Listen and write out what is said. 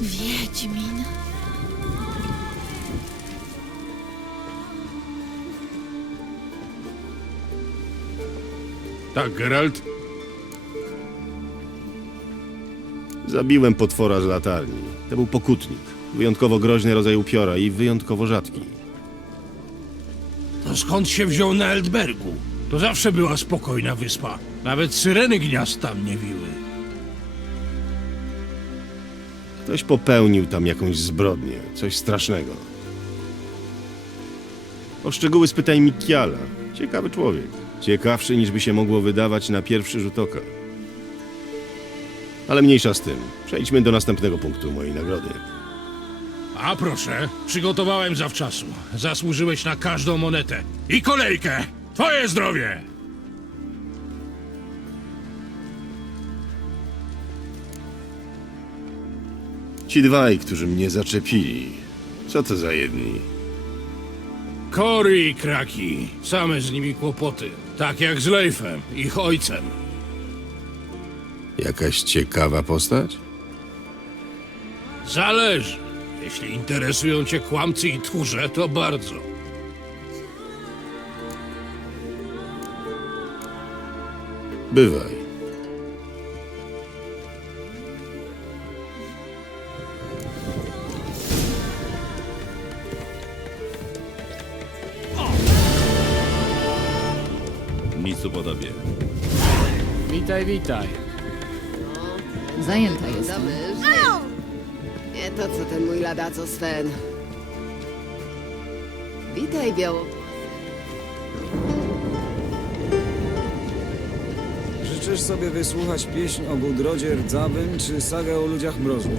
Wiedźmin. Tak, Geralt? Zabiłem potwora z latarni. To był pokutnik. Wyjątkowo groźny rodzaj upiora i wyjątkowo rzadki. To skąd się wziął na Eldbergu? To zawsze była spokojna wyspa. Nawet syreny gniazd tam nie wiły. Ktoś popełnił tam jakąś zbrodnię, coś strasznego. O szczegóły spytaj Mikiala. Ciekawy człowiek. Ciekawszy niż by się mogło wydawać na pierwszy rzut oka. Ale mniejsza z tym. Przejdźmy do następnego punktu mojej nagrody. A proszę, przygotowałem zawczasu. Zasłużyłeś na każdą monetę. I kolejkę! Twoje zdrowie! Ci dwaj, którzy mnie zaczepili. Co to za jedni? Kory i kraki. Same z nimi kłopoty. Tak jak z Leifem, ich ojcem. Jakaś ciekawa postać? Zależy. Jeśli interesują cię kłamcy i tchórze, to bardzo. Bywaj. Nic tu po tobie. Witaj, witaj. Zajęta jestem. Nie to co ten mój ladaco Sven. Witaj, Biało. Życzysz sobie wysłuchać pieśń o Gudrodzie Rdzawym czy sagę o ludziach mrozu?